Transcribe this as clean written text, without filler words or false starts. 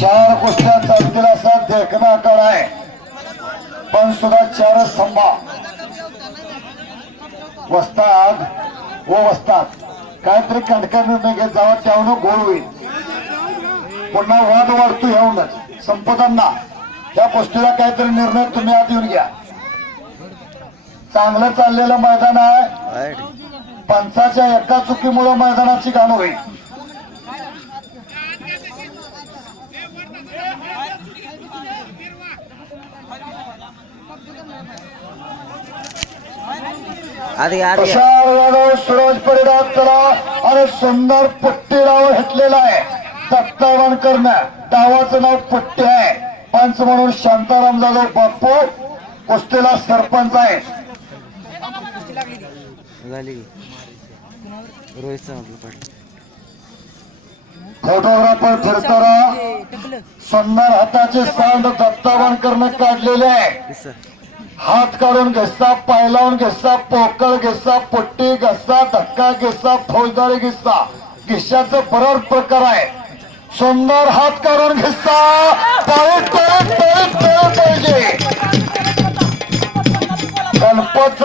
4 कुस्त्या चालतील असा देखना आकडा आहे, पण सुद्धा 4च थांबा. वस्तात काहीतरी कंटका निर्णय घेत जावा, त्यावरून गोळ होईल. पुन्हा वाद वाढतो येऊनच संपताना त्या कुस्तीला काहीतरी निर्णय तुम्ही आत येऊन घ्या. चांगलं चाललेलं मैदान आहे, पंचाच्या एका चुकीमुळे मैदानाची घाण होईल. सूरज परिधान चला आणि सुंदर पट्टी डाव घेतलेला आहे. दत्तावान करणं डावाचं नाव पट्टी आहे. पंच म्हणून शांताराम जाधव बाप्पू, कुस्तीला सरपंच आहे. फोटोग्राफर फिरताना सुंदर हाताचे सांड दत्तावान करणं काढलेले आहे. हात काढून घिस्सा, पाय लावून घिस्सा, पोकळ घिस्सा, पुट्टी घिस्सा, धक्का घिस्सा, फौजदारी घिस्सा, घिस्साचं बरोबर प्रकार आहे. सुंदर हात काढून घिस्सा